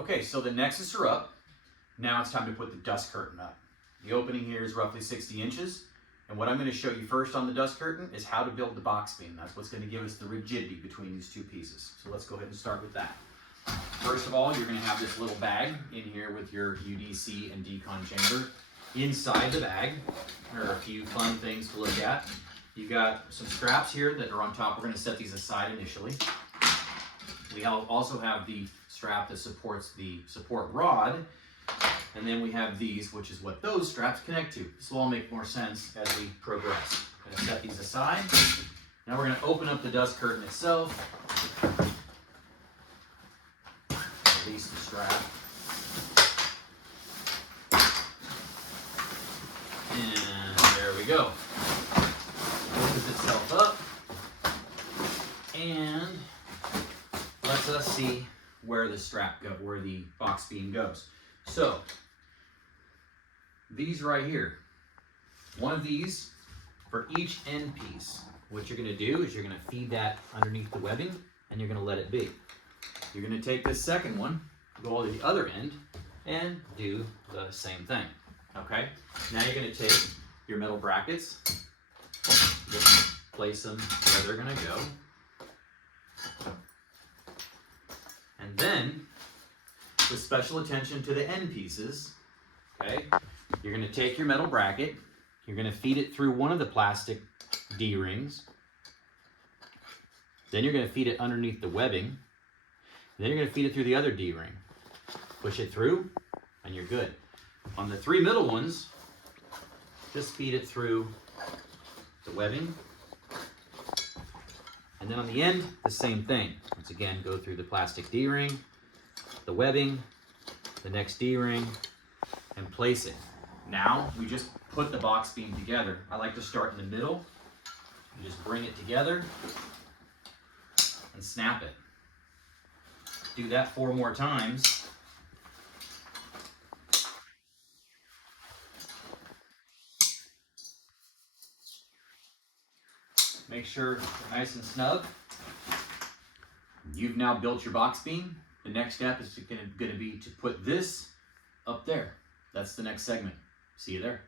Okay, so the nexus are up. Now it's time to put the dust curtain up. The opening here is roughly 60 inches. And what I'm going to show you first on the dust curtain is how to build the box beam. That's what's going to give us the rigidity between these two pieces. So let's go ahead and start with that. First of all, you're going to have this little bag in here with your UDC and decon chamber. Inside the bag, there are a few fun things to look at. You've got some straps here that are on top. We're going to set these aside initially. We also have the strap that supports the support rod. And then we have these, which is what those straps connect to. This will all make more sense as we progress. I'm going to set these aside. Now we're going to open up the dust curtain itself. Release the strap. And there we go. Opens itself up. And lets us see where the strap goes, where the box beam goes. So, these right here, one of these for each end piece. What you're going to do is you're going to feed that underneath the webbing and you're going to let it be. You're going to take this second one, go to the other end, and do the same thing. Okay? Now you're going to take your metal brackets, just place them where they're going to go. And then, with special attention to the end pieces, okay, you're going to take your metal bracket, you're going to feed it through one of the plastic D-rings, then you're going to feed it underneath the webbing, and then you're going to feed it through the other D-ring. Push it through, and you're good. On the three middle ones, just feed it through the webbing, and then on the end, the same thing. Once again, go through the plastic D-ring, the webbing, the next D-ring, and place it. Now, we just put the box beam together. I like to start in the middle. You just bring it together and snap it. Do that 4 more times. Make sure it's nice and snug. You've now built your box beam. The next step is going to be to put this up there. That's the next segment. See you there.